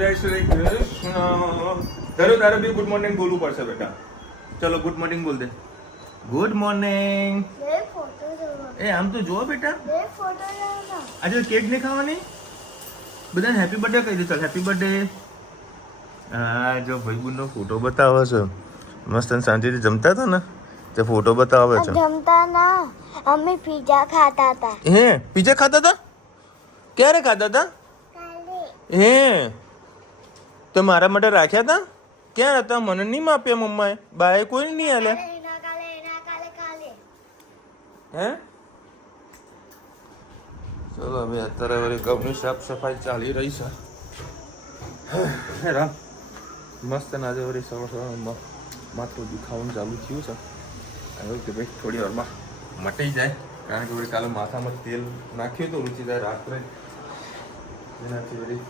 જય શ્રી કૃષ્ણ. તારે બી good morning બોલવું પડશે બેટા. ચલો ગુડ મોર્નિંગ બોલ દે. Good morning. એ આમ તો જો બેટા, આજે કેક નહીં ખાવાની? બધાને હેપી બર્થડે કહી દે. ચાલ હેપી બર્થડે. હા જો ભાઈબંધનો ફોટો બતાવે છે. મસ્ત શાંતિથી જમતા હતા ને તે ફોટો બતાવે છે. જમતા ના, અમે પીઝા ખાતા હતા. હે પીઝા ખાતા હતા? ક્યારે ખાતા હતા? હે તો મારા માટે રાખ્યા હતા? ક્યાં હતા? મને નહીં માપ્યા મમ્માએ, બાએ કોઈ નહીં આલે. હે ચલો હવે અત્યારે વળી ઘઉંની સાફ સફાઈ ચાલી રહી છે. રામ મસ્ત આજે વળી સવાર માથું દુખાવાનું ચાલુ થયું છે. આવ્યું કે ભાઈ થોડી વારમાં મટી જાય, કારણ કે વળી કાલે માથામાં તેલ નાખ્યું તો રૂચિદાર રાત્રે, એનાથી વળી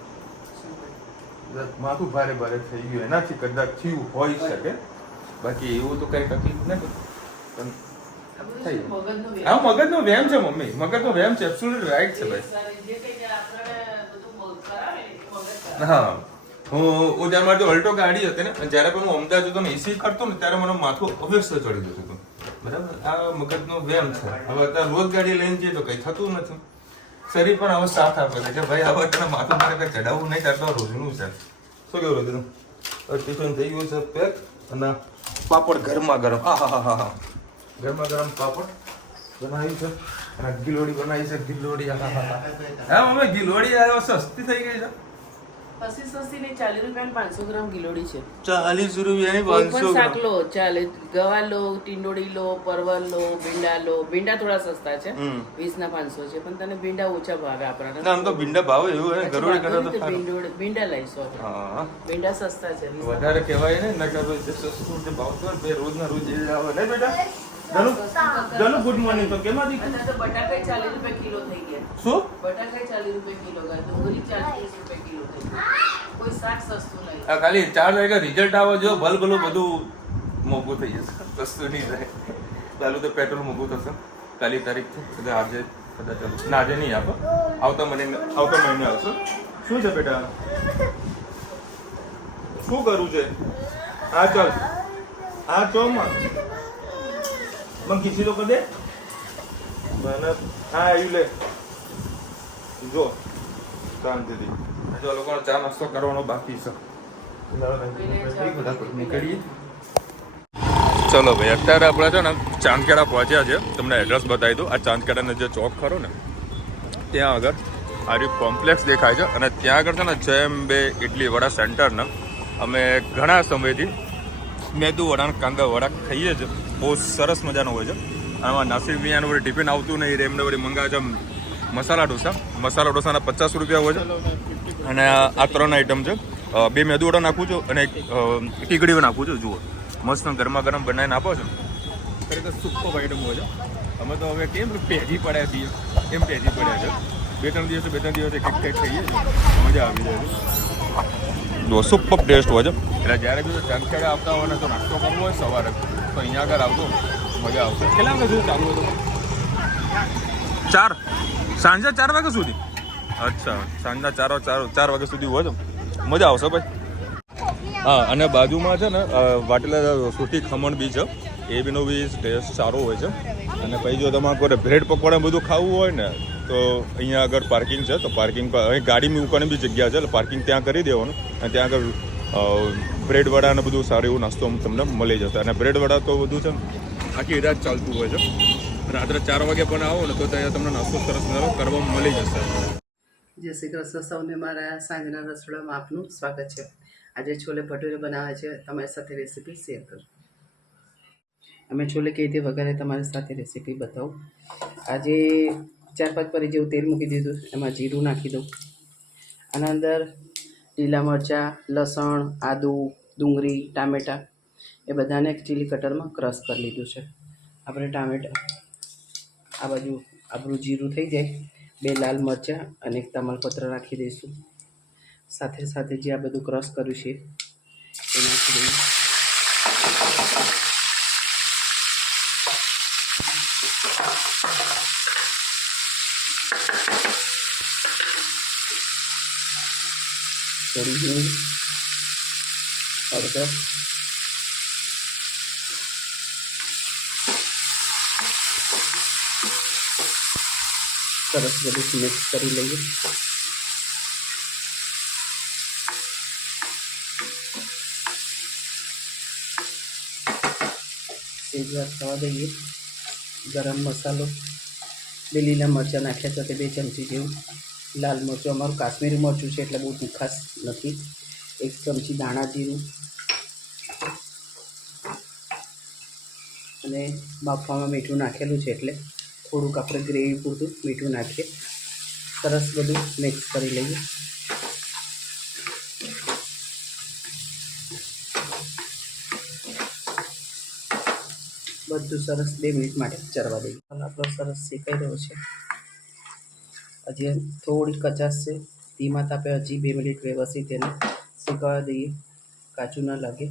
માથું ભારે ભારે થઈ ગયું. એનાથી કદાચ થયું હોઈ શકે, બાકી એવું તો કઈ તકલીફ નથી. પણ હા મગજનો વ્યાયામ છે મમ્મી, મગજનો વ્યાયામ છે. એબ્સોલ્યુટ રાઈટ છે ભાઈ. હા હું જ્યારે મારી તો અલ્ટો ગાડી હતી ને, જ્યારે પણ હું અમદાવાદ જતો ને એસી કરતો ને ત્યારે મને માથું અવ્યસ્ત ચડી જતું હતું. બરાબર, આ મગજનો વ્યાયામ છે. હવે અત્યારે રોજ ગાડી લઈને જઈએ તો કઈ થતું નથી. શરીર પણ હવે સાથ આપે છે કે ભાઈ હવે તને માથું મારે કઈ ચડાવવું નહીં, તારે તો રોજનું છે. શું કેવું કીધું? ટિફિન થઈ ગયું છે પેક, અને પાપડ ગરમા ગરમ. હા હા હા હા ગરમા ગરમ પાપડ બનાવ્યું છે, અને ગિલોડી બનાવી છે. ગિલોડી હા મમ્મી ગિલોડી આવ્યો સસ્તી થઈ ગઈ છે. સસ્તી નહીં, 40 રૂપિયાની 500 ગ્રામ ગિલોડી છે. 40 રૂપિયાની કોઈ પણ 500 શાક લો ચાલે. ગવાર લો, ટીંડોળી લો, પરવળ લો, ભીંડા લો. ભીંડા થોડા સસ્તા છે, 20 ના 500 છે, પણ તને ભીંડા ઓછા ભાવે આપણને. આમ તો ભીંડા ભાવ એવું હે, ગરોળી કરતા તો ભીંડા લઈશું. હા ભીંડા સસ્તા છે, વધારે કહેવાય ને, નકર સસ્તું જે ભાવ તો બે રોજના રોજ એ આવે ને બેટા. ધનુ ગુડ મોર્નિંગ. તો કેમ હતી? અત્યારે તો બટાકા 40 રૂપિયા કિલો થઈ ગયા. શું બટાકા 40 રૂપિયા કિલો, ડુંગળી 40 રૂપિયા કિલો થઈ ગઈ. કોઈ શાક સસ્તું નહીં. આ ખાલી 4 વાગે રિઝલ્ટ આવે જો ભલભલું બધું મોંઘું થઈ જશે, સસ્તું નહીં થાય. ચાલુ તો પેટ્રોલ મોંઘું થશે કાલી તારીખથી. કદાચ આજે કદાચ ના આજે નહીં આપો, આવતા મહિને આવશે. શું છે બેટા? શું કરવું છે? હા ચાલ હા ચોમાં મને ખીચી તો કરી દે મને. હા આવ્યું લે જો શાંતિથી. જો લોકોનો ચા નાસ્તો કરવાનો બાકી છે. નીકળીએ. ચલો ભાઈ અત્યારે આપણે છે ને ચાંદખેડા પહોંચ્યા છે. તમને એડ્રેસ બતાવી દઉં. આ ચાંદખેડાનો જે ચોક ખરો ને ત્યાં આગળ આ રહ્યું કોમ્પ્લેક્સ દેખાય છે, અને ત્યાં આગળ છે ને જયંબે ઇડલી વડા સેન્ટરના અમે ઘણા સમયથી મેદુ વડા કાંદા વડા ખાઈએ છીએ. બહુ સરસ મજાનો હોય છે. આમાં નાસિક મિયાનું વળી ટિફિન આવતું નહીં, એમને વળી મંગાવે છે મસાલા ઢોસા. મસાલા ઢોસાના 50 રૂપિયા હોય છે, અને આ 3 આઈટમ છે. 2 મેદુ વડા નાખું છું અને એક ટીકડી નાખું છું. જુઓ મસ્ત ગરમા ગરમ બનાવીને આપો છો. ખરેખર સુપર આઈટમ હોય છે. અમે તો હવે કેમ પેજી પડ્યા છીએ, એમ પેજી પડ્યા છે. 2-3 દિવસે એક ખાઈએ છીએ, મજા આવી જાય છે. જો સુપર ટેસ્ટ હોય છે. એટલે જ્યારે બી ચાંદખેડા આવતા હોય ને તો નાસ્તો કરવો હોય સવારે તો અહીંયા આગળ આવતો મજા આવશે. કેટલા વાગે સુધી ચાલુ હતું? 4 સાંજે 4 વાગ્યા સુધી. અચ્છા, સાંજના 4 વાગ્યા સુધી હોય છે. મજા આવશે ભાઈ. હા, અને બાજુમાં છે ને વાટેલા સૂટી ખમણ બી છે. એ બીનો બી ટેસ્ટ સારો હોય છે. અને પછી જો તમારે કોઈ બ્રેડ પકોડા બધું ખાવું હોય ને તો અહીંયા આગળ પાર્કિંગ છે. તો પાર્કિંગ પર અહીં ગાડી મૂકવાની બી જગ્યા છે, એટલે પાર્કિંગ ત્યાં કરી દેવાનું. અને ત્યાં આગળ બ્રેડ વડા ને બધું સારું એવું નાસ્તો તમને મળી જશે. અને બ્રેડ વડા તો બધું છે આખી રાત ચાલતું હોય છે. રાત્રે 4 વાગે પણ આવો ને તો ત્યાં તમને નાસ્તો સરસ કરવામાં મળી જશે. જય શ્રી કૃષ્ણ સૌને. મારા સાંજના રસોડામાં આપનું સ્વાગત છે. આજે છોલે ભટુરે બનાવે છે, તમારી સાથે રેસીપી શેર કરું. અમે છોલે કેવી રીતે વઘારે તમારી સાથે રેસીપી બતાવું. આજે 4-5 પરી જેવું તેલ મૂકી દીધું, એમાં જીરું નાખી દઉં. આના અંદર લીલા મરચાં, લસણ, આદું, ડુંગળી, ટામેટાં એ બધાને ચીલી કટરમાં ક્રશ કરી લીધું છે. આપણે ટામેટાં આ બાજુ આપણું જીરું થઈ જાય, 2 લાલ મરચાં અને 1 તમાલપત્ર નાખી દઈશું. સાથે સાથે જે આ બધું ક્રશ કર્યું છે એ નાખી દઈએ. થોડી હિંગ, હળદર, સરસ બધું મિક્સ કરી લઈએ. સેજવાર થવા દઈએ. ગરમ મસાલો, બે લીલા મરચાં નાખ્યા સાથે 2 ચમચી જેવું, લાલ મરચું અમારું કાશ્મીરી મરચું છે એટલે બહુ તીખાશ નથી, 1 ચમચી દાણા જીરું અને બાફવામાં મીઠું નાખેલું છે એટલે થોડુંક આપણે ગ્રેવી પૂરતું મીઠું નાખીએ. સરસ બધું મિક્સ કરી લઈએ. બધું સરસ 2 મિનિટ માટે ચરવા દઈએ. આપણો સરસ શેકાઈ રહ્યો છે. હજી થોડી કચાશ છે. ધીમા તાપે હજી 2 મિનિટ વ્યવસ્થિત તેને શેકાવા દઈએ, કાચું ન લાગે.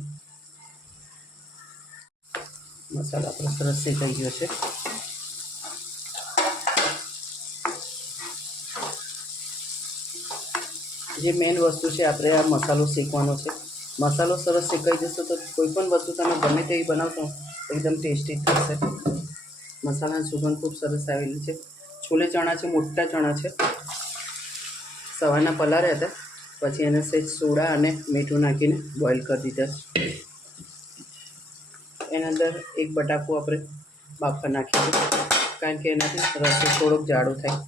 મસાલો આપણો સરસ શેકાઈ ગયો છે. જે મેઇન વસ્તુ છે આપણે આ મસાલો શેકવાનો છે. મસાલો સરસ શેકાઈ જશે તો કોઈ પણ વસ્તુ તમે ગમે તેવી બનાવશો એકદમ ટેસ્ટી થશે. મસાલાની સુગંધ ખૂબ સરસ આવેલી છે. છોલે ચણા છે, મોટા ચણા છે, સવારના પલાળ્યા હતા, પછી એને સહેજ સોડા અને મીઠું નાખીને બોઇલ કરી દીધા. એના અંદર 1 બટાકું આપણે બાફા નાખીશું કારણ કે એનાથી રસો થોડોક જાડો થાય.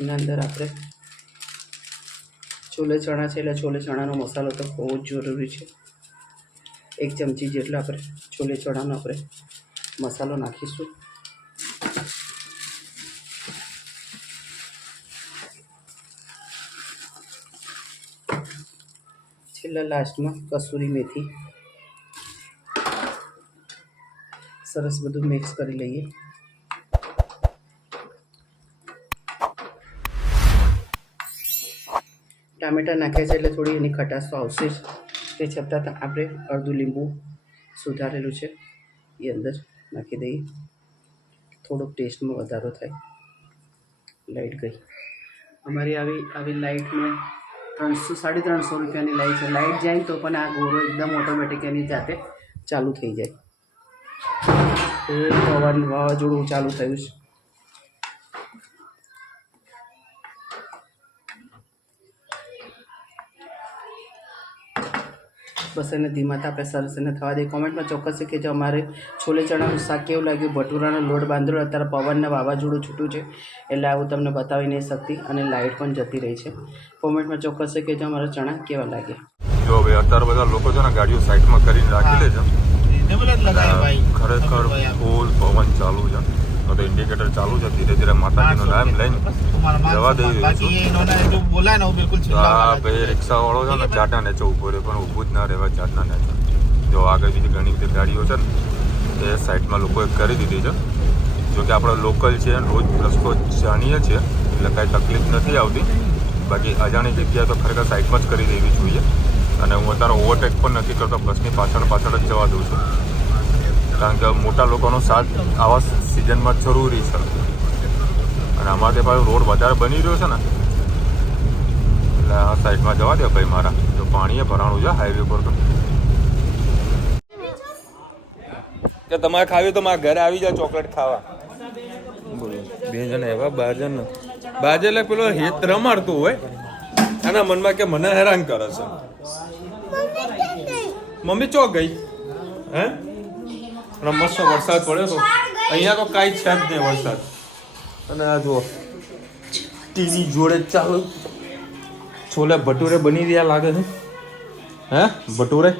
એના અંદર આપણે છોલે ચણા છે એટલે છોલે ચણાનો મસાલો તો બહુ જ જરૂરી છે. 1 ચમચી જેટલો આપણે છોલે ચણાનો આપણે મસાલો નાખીશું. છેલ્લા લાસ્ટમાં કસૂરી મેથી. સરસ બધું મિક્સ કરી લઈએ. ટામેટાં નાખ્યા છે એટલે થોડી એની ખટાશ તો આવશે જ. તે છતાં આપણે અડધું લીંબુ સુધારેલું છે એ અંદર નાખી દઈએ. થોડોક ટેસ્ટમાં વધારો થાય. લાઇટ ગઈ. અમારી આવી લાઇટ મેં 300-350 રૂપિયાની લાઇટ છે. લાઇટ જાય તો પણ આ ગોળો એકદમ ઓટોમેટિક એની જાતે ચાલુ થઈ જાય. પવન વાવાઝોડું ચાલુ થયું છે. બસ એને ધીમા તાપે સરસ એને થવા દે. કોમેન્ટમાં ચોક્કસ કે જો અમારે છોલે ચણાનું શાક કેવું લાગ્યું. ભટુરાનો લોટ બાંધેલો, અત્યારે પવનને વાવાઝોડું છૂટું છે એટલે આવું તમને બતાવી નહીં શકતી અને લાઇટ પણ જતી રહી છે. કોમેન્ટમાં ચોક્કસ કે જો અમારા ચણા કેવા લાગે. જો ભાઈ અત્યારે બધા લોકો છે ને ગાડીઓ સાઈડમાં કરીને રાખી દે છે. ખરેખર ફૂલ પવન ચાલુ છે. તો ઇન્ડિકેટર ચાલુ છે. ધીરે ધીરે માતાજીનું નામ લઈને જવા દઈ રહ્યું છું. આ ભાઈ રિક્ષાવાળો છે ને ચાટના નેચે ઊભો રહે પણ ઊભું જ ના રહેવાય ચાટના નેચે. જો આગળ બીજી ઘણી બધી ગાડીઓ છે ને એ સાઈડમાં લોકોએ કરી દીધી છે. જો કે આપણે લોકલ છે, રોજ રસ્તો જાણીએ છીએ એટલે કાંઈ તકલીફ નથી આવતી. બાકી અજાણી જગ્યાએ તો ખરેખર સાઈડમાં જ કરી દેવી જોઈએ. અને હું અત્યારે ઓવરટેક પણ નથી કરતો, બસની પાછળ જ જવા દઉં છું કારણ કે મોટા લોકોનો સાથ આવા સિઝનમાં જરૂરી છે. અને અમારે ત્યાં પાછું રોડ વધારે બની રહ્યો છે ને એટલે આ સાઈડમાં જવા દે ભાઈ મારા. જો પાણીએ ભરાણું છે હાઈવે પર. તો કે તમારે ખાવી તો મારા ઘરે આવી જાય ચોકલેટ ખાવા. બોલો 2 જણ એવા 12 જણ બાજે એટલે પેલો હેત રમાડતું હોય આના મનમાં કે મને હેરાન કરે છે. મમ્મી ચો ગઈ હે? મસ્ત વરસાદ પડ્યો તો અહીંયા તો કાંઈ છે જ નહીં વરસાદ. અને આ જુઓ ટીવી જોડે ચાલુ છોલે ભટુરે બની રહ્યા લાગે છે. હે ભટુરે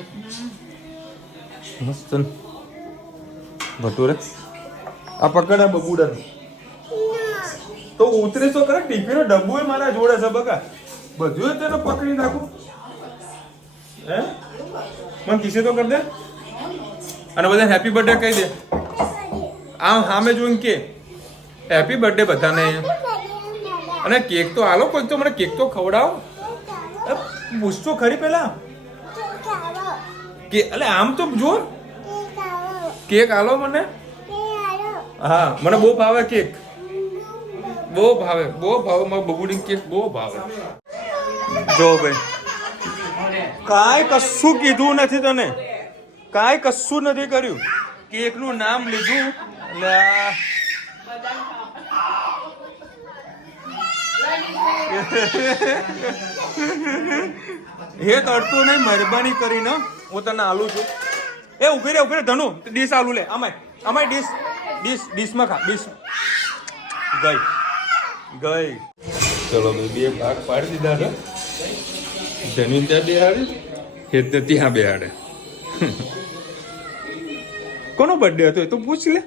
મસ્ત ભટુરે. આ પકડે બબુડા તો ઉતરે તો કરે. ટીફીનો ડબ્બો મારા જોડે છે બગા. બધું તેને પકડી નાખું. હે મને કિસે તો કરી દે. અને બધા હેપી બર્થડે કહી દે. આમ સામે જોઈને કે હેપી બર્થડે બધાને. અને કેક તો આલો કોઈ તો મને કેક તો ખવડાવો. પૂછતો ખરી પેલા ખાવો કે એટલે આમ તો જો ખાવો કેક આલો મને હા મને બહુ ભાવે કેક બહુ ભાવે મારું બબુડી કેક બહુ ભાવે જો ભાઈ કાંઈ કશું કીધું નથી તને કાંઈ કશું નથી કર્યું કેકનું નામ લીધું એટલે હે તડતું નહીં મહેરબાની કરીને હું તને આલું છું એ ઉભી રે ધનુ ડીશ આલુ લે અમાય ડીશમાં ખા ડીશ ગઈ ચલો ભાઈ બે ભાગ પાડી દીધા છે ધનુ ત્યાં બેહાડે હેત ત્યાં બેહાડે કોનો બર્થડે હતો એ તો પૂછ લે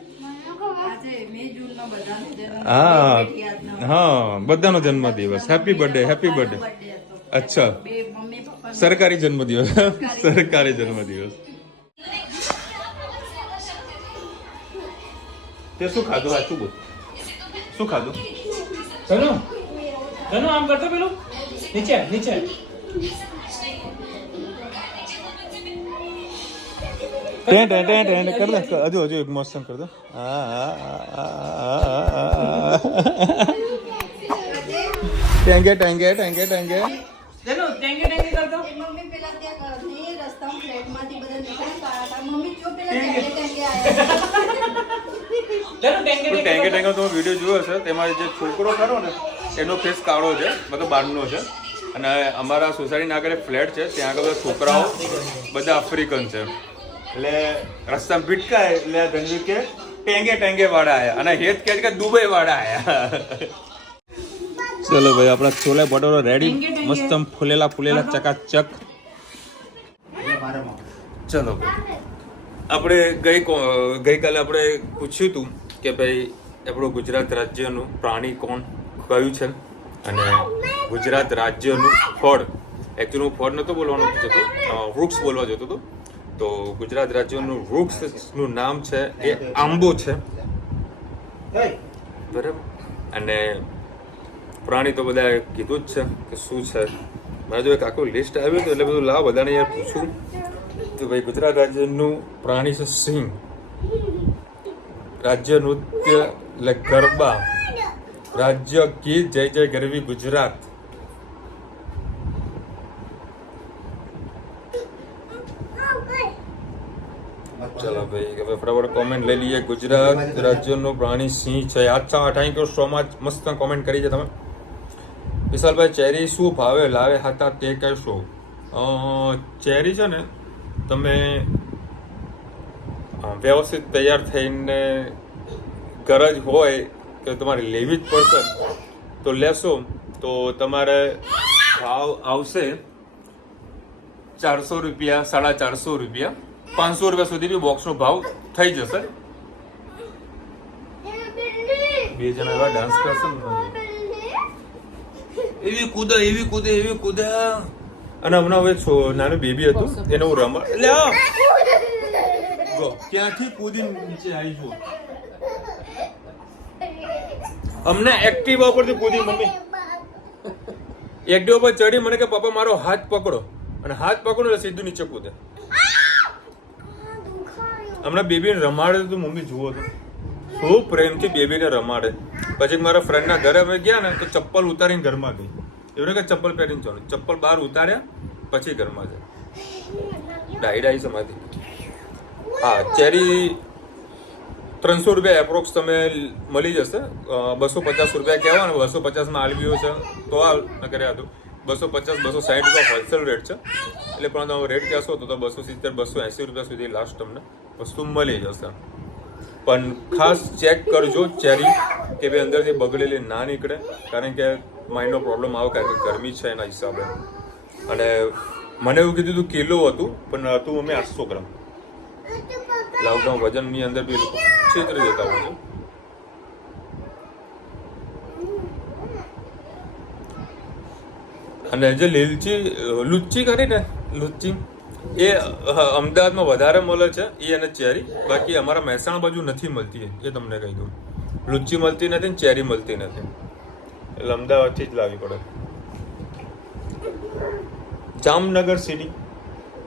હા બધાનો જન્મદિવસ હેપી બર્થડે અચ્છા સરકારી જન્મદિવસ તે શું ખાધું સાચું બોલ શું ખાધું ધનુ આમ કરતો પેલું નીચે કર દે હજુ એક મોસમ કર દો ટેંગે ધનુ ટેંગે કરતો મમ્મી પેલા ત્યાં ઘરની રસ્તામાં ફ્લેટમાંથી બધા નીકળીને કાઢા મમ્મી જો પેલા ટેંગે આયા ધનુ ટેંગે તમે વિડીયો જોયો છે તેમાં જે છોકરો ખરો ને એનો ફેસ કાળો છે બધો બહારનો છે અને અમારા સોસાયટીના આગળ ફ્લેટ છે ત્યાં આગળ બધા છોકરાઓ બધા આફ્રિકન છે એટલે રસ્તામાં ભીટકાય એટલે ધનવી કે ટેંગે વાળા આયા અને હેત કે દુબઈ વાળા આયા ચલો ભાઈ આપણા છોલે ભટોરો રેડી મસ્ત ફૂલેલા ચકાચક ચલો ભાઈ આપણે ગઈકાલે આપણે પૂછ્યું હતું કે ભાઈ આપણું ગુજરાત રાજ્યનું પ્રાણી કયું છે અને ગુજરાત રાજ્યનું ફળ એકચ્યુઅલી ફળ નહોતો બોલવાનું જતું વૃક્ષ બોલવા જતો હતો તો ગુજરાત રાજ્યનું વૃક્ષનું નામ છે એ આંબો છે બરાબર અને પ્રાણી તો બધા કીધું જ છે કે શું છે મારે જો એક આખું લિસ્ટ આવ્યું હતું એટલે બધું લાવ બધાને યાર પૂછું તો ભાઈ ગુજરાત રાજ્યનું પ્રાણી છે સિંહ રાજ્ય નૃત્ય એટલે ગરબા રાજ્ય ગીત જય ગરવી ગુજરાત ચલો ભાઈ હવે ફટાફટ કોમેન્ટ લઈ લઈએ ગુજરાત રાજ્યનું પ્રાણી સિંહ છે અચ્છા થેન્ક યુ સો મચ મસ્ત કોમેન્ટ કરી છે તમે વિશાલભાઈ ચેરી શું ભાવે લાવે હતા તે કહેશો ચેરી છે ને તમે વ્યવસ્થિત તૈયાર થઈને ગરજ હોય કે તમારે લેવી જ પડશે તો લેશો તો તમારે ભાવ આવશે 400 રૂપિયા 450 રૂપિયા 500 રૂપિયા સુધી બી બોક્સનો ભાવ થઈ જશે બે જણા એવા ડાન્સ કરશે ને એવી કૂદે અને હમણાં હવે નાનું બેબી હતું એને હું રમવા એટલે ક્યાંથી કૂદીને નીચે આવી જુઓ અમને એક્ટિવા પરથી કૂદી મમ્મી એક્ટિવા પર ચડી મને કે પપ્પા મારો હાથ પકડો અને હાથ પકડો એટલે સીધું નીચે કૂદે હમણાં બેબીને રમાડે તો મમ્મી જુઓ તો ખૂબ પ્રેમથી બેબીને રમાડે પછી મારા ફ્રેન્ડના ઘરે અમે ગયા ને તો ચપ્પલ ઉતારીને ઘરમાં ગઈ એવું કે ચપ્પલ પહેરીને ચાલો ચપ્પલ બહાર ઉતાર્યા પછી ઘરમાં જાય ડાઈ સમાધી હા ચેરી 300 રૂપિયા એપ્રોક્સ તમે મળી જશે 250 રૂપિયા કહેવાય ને 250માં આલવીઓ છે તો હાલ ન કર્યા હતું 250 260 રૂપિયા હોલસેલ રેટ છે એટલે પણ તમે રેટ કહેશો તો 270 280 રૂપિયા સુધી લાસ્ટ તમને વસ્તુ મળી જશે પણ ખાસ ચેક કરજો ચેરી કે ભાઈ અંદરથી બગડેલી ના નીકળે કારણ કે માઇન્ડનો પ્રોબ્લેમ આવે કારણ કે ગરમી છે એના હિસાબે અને મને એવું કીધું હતું કિલો હતું પણ હતું અમે 800 ગ્રામ લોકડાઉન વજનની અંદર બી છેતરી દેતા હોય છે અને જે લુચ્ચી કરી ને લુચ્ચી એ અમદાવાદમાં વધારે મળે છે એ અને ચેરી બાકી અમારા મહેસાણા બાજુ નથી મળતી એ તમને કહી દઉં લુચ્ચી મળતી નથી ને ચેરી મળતી નથી એટલે અમદાવાદથી જ લાવવી પડે જામનગર સિટી.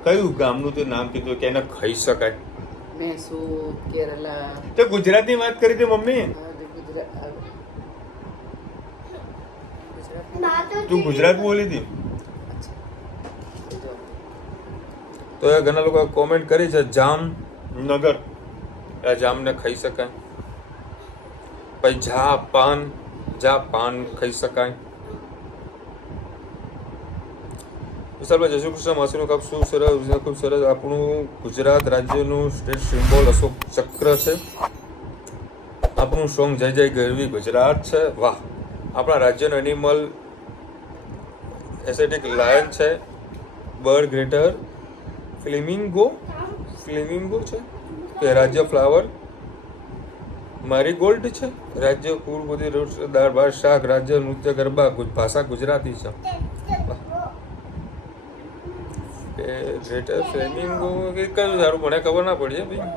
કયું ગામનું તે નામ કીધું કે એને ખાઈ શકાય? મૈસૂર, કેરલા, તો ગુજરાતની વાત કરી હતી મમ્મી. તું ગુજરાત બોલી હતી. તો એ ઘણા લોકો કોમેન્ટ કરી છે જામનગર, આ જામને ખાઈ શકાય. પછી જાપાન ખાઈ શકાય. વિશાલભાઈ જય શ્રી કૃષ્ણ. માસીનું કાપ શું સરસ, ખૂબ સરસ. આપણું ગુજરાત રાજ્યનું સ્ટેટ સિમ્બોલ અશોક ચક્ર છે. આપણું સોંગ જય જય ગરવી ગુજરાત છે. વાહ. આપણા રાજ્યનું એનિમલ એસેટિક લાયન છે. બર્ડ ગ્રેટર ફ્લેમિંગો છે. કે રાજ્ય ફ્લાવર મેરીગોલ્ડ છે. રાજ્ય ફૂલ બધી રોટ દાળ ભાત શાક. રાજ્ય નૃત્ય ગરબા. ભાષા ગુજરાતી છે. ગ્રેટર ફ્લેમિંગો કે કયું સારું મને ખબર ના પડી ભાઈ.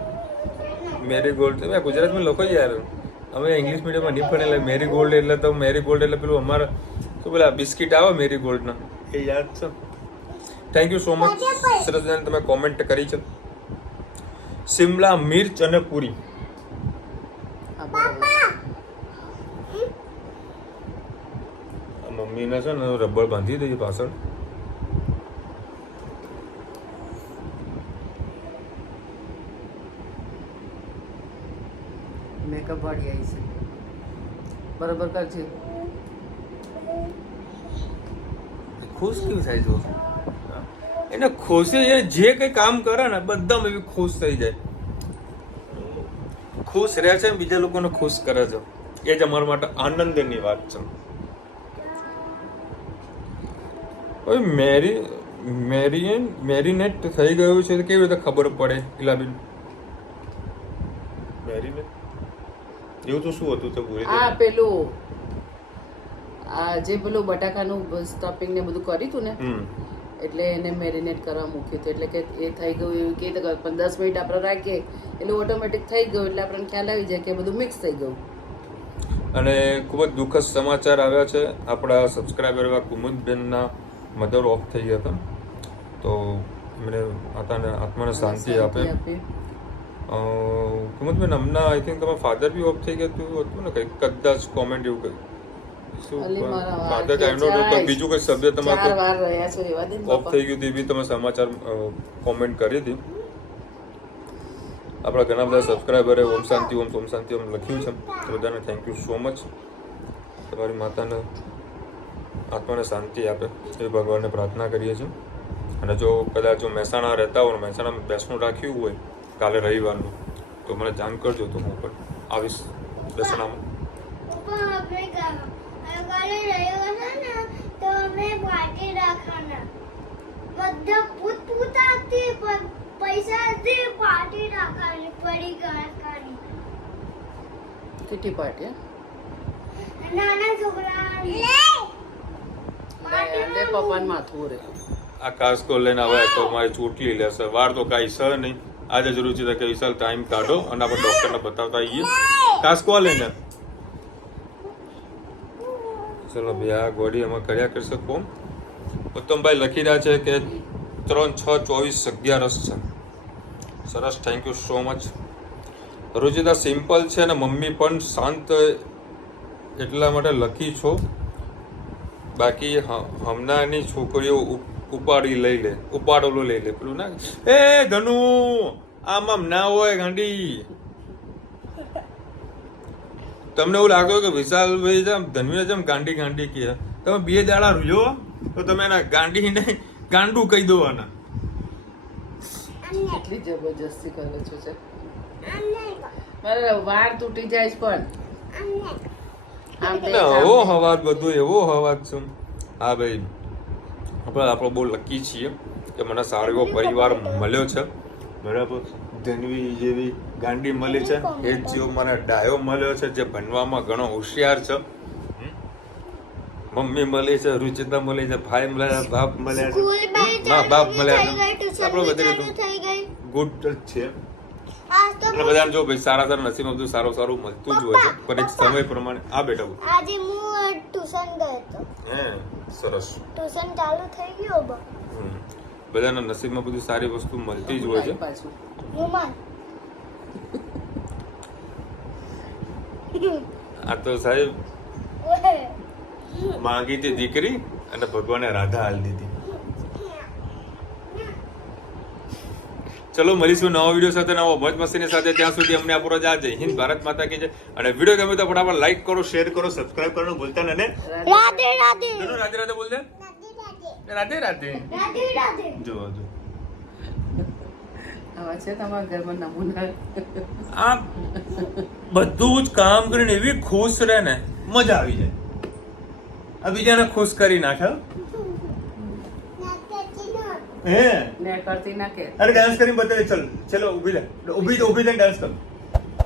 મેરીગોલ્ડ મેં ગુજરાતમાં લખો યાર, અમે ઇંગ્લિશ મીડિયમમાં નહીં ભણેલા. મેરીગોલ્ડ એટલે તો મેરીગોલ્ડ એટલે પેલું અમારે શું પેલા બિસ્કિટ આવે મેરીગોલ્ડના, એ યાદ છે. Thank you so much. સરસ તમે કોમેન્ટ કરી છે. શિમલા મિર્ચ અને પૂરી. મમ્મીને છે ને રબર બાંધી દઈએ પાછળ. મેકઅપ વાળી આવી છે. બરાબર કરજે. ખુશ કેવું થાય જો એને ખુશી, એ જે કઈ કામ કરે ને બધામાં એવી ખુશ થઈ જાય. ખુશ રહે છે, બીજા લોકોને ખુશ કરે છે. એ જ અમારા માટે આનંદની વાત છે. હવે મેરીનેટ થઈ ગયું છે તો કેવી રીતે ખબર પડે ઇલાબેન? મેરીનેટ એવું તો શું હતું? તો ભૂલી આ પેલું આ જે પેલું બટાકાનું સ્ટફિંગ ને બધું કર્યું હતું ને, એટલે એને મેરિનેટ કરવા મૂક્યું હતું. એટલે કે એ થઈ ગયું એવું કહી દે. પણ 10 મિનિટ આપણે રાખીએ એટલે ઓટોમેટિક થઈ ગયું, એટલે આપણને ખ્યાલ આવી જાય કે બધું મિક્સ થઈ ગયું. અને ખૂબ જ દુઃખદ સમાચાર આવ્યા છે. આપણા સબસ્ક્રાઈબર એવા કુમુદબેનના મધર ઓફ થઈ ગયા હતા. તો એમને આત્માને શાંતિ આપે. કુમુદબેન હમણાં આઈ થિંક તમારા ફાધર બી ઓફ થઈ ગયા હતું ને, કંઈક કદાચ કોમેન્ટ એવું કંઈક. ફાધર આઈ નો નો બીજું કોઈ સભ્ય તમારે ઓફ થઈ ગયું હતું એ બી તમે સમાચાર કોમેન્ટ કરી હતી. આપણા ઘણા બધા સબસ્ક્રાઈબરે ઓમ શાંતિ ઓમ લખ્યું છે. તો બધાને થેન્ક યુ સો મચ. તમારી માતાને આત્માને શાંતિ આપે એ ભગવાનને પ્રાર્થના કરીએ છીએ. અને જો કદાચ જો મહેસાણા રહેતા હોય, મહેસાણામાં બેસણું રાખ્યું હોય કાલે રવિવારનું, તો મને જાણ કરજો તો હું પણ આવીશ દર્શનામાં. તો અમે પાર્ટી રાખવાના. બધા પૂછતાથી પૈસાથી પાર્ટી રાખવાની પડી રાખવાની. કિટી પાર્ટી નાના છોકરા પપ્પાને માથું રે. આ કાસ્કો લઈને આવે તો મારી ચોટલી લેશે. વાર તો કાંઈ છે નહીં. આજે જ રુચિતા કે વિશાલ ટાઈમ કાઢો અને આપણે ડૉક્ટરને બતાવતા આવીએ. કાસ્કો લઈને ચલો ભાઈ. આ ગોળી એમાં કર્યા કરશે કોમ. ઉત્તમભાઈ લખી રહ્યા છે કે 3/6/24 છે. સરસ, thank you so much. Ruchita simple છે અને મમ્મી પણ શાંત, એટલા માટે લખી છો. બાકી હમણાંની છોકરીઓ ઉપાડોલું લઈ લે પેલું ના. એ ધનુ આમ ના હોય ગાંડી. તમને એવું લાગે કે વિશાલભાઈ જેમ ધનવીને જેમ ગાંડી કહે, તમે 2 દાડા રૂજો તો તમે એના ગાંડીને ગાંડું કહી દો. આના કેટલી જબરજસ્તી કરે છે. મારા વાર તૂટી જાય પણ એવો હવાજ બધું એવો હવાજ છે. હા ભાઈ, આપણો બહુ લકી છીએ કે મને સારો એવો પરિવાર મળ્યો છે. બરાબર, ધનવી જેવી ગાંડી મળી છે, એ જેવો મને ડાયો મળ્યો છે જે ભણવામાં ઘણો હોશિયાર છે. મમ્મી મળી છે, રુચિતા મળી છે, ભાઈ મળ્યા, બાપ મળ્યા છે, મા બાપ મળ્યા છે. આપણે બધે ગુડ છે. એટલે બધાને જો ભાઈ સારા નસીબમાં બધું સારું મળતું જ હોય છે, પણ એક સમય પ્રમાણે. આ બેટા આજે હું ટ્યુશન ગયો હતો. હે સરસ. ટ્યુશન ચાલુ થઈ ગયો બા. બધાના નસીબમાં બધું સારી વસ્તુ મળતી જ હોય છે. પાછું યુમાન આ તો સાહેબ માંગી હતી દીકરી અને ભગવાને રાધા હાલ દીધી. ચલો મળીશું નવા વિડીયો સાથે, નવા મોજ મસ્તીની સાથે. ત્યાં સુધી અમને આપો રજા. જય હિન્દ, ભારત માતા કી જય. અને વિડીયો ગમે તો ફટાફટ લાઈક કરો, શેર કરો, સબસ્ક્રાઇબ કરવાનું ભૂલતા નહીં. રાધે રાધે ચલો રાધે રાધે બોલ દે. રાધે રાધે. રાધે રાધે. જો આવા છે તમારા ઘરમાં નમૂના. આ બધું જ કામ કરીને એવી ખુશ રહે ને, મજા આવી જાય. આ બીજાને ખુશ કરી નાખે. હે ને કરતી ના કે અરે ડાન્સ કરીને બતાવી. ચલ ચલો ઊભી રહે, ઊભી થઈને ડાન્સ કર.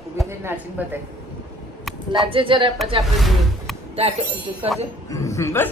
ઊભી થઈ નાચીને બતાય. નાચે જરા પછી આપણે જોઈએ કરજે. બસ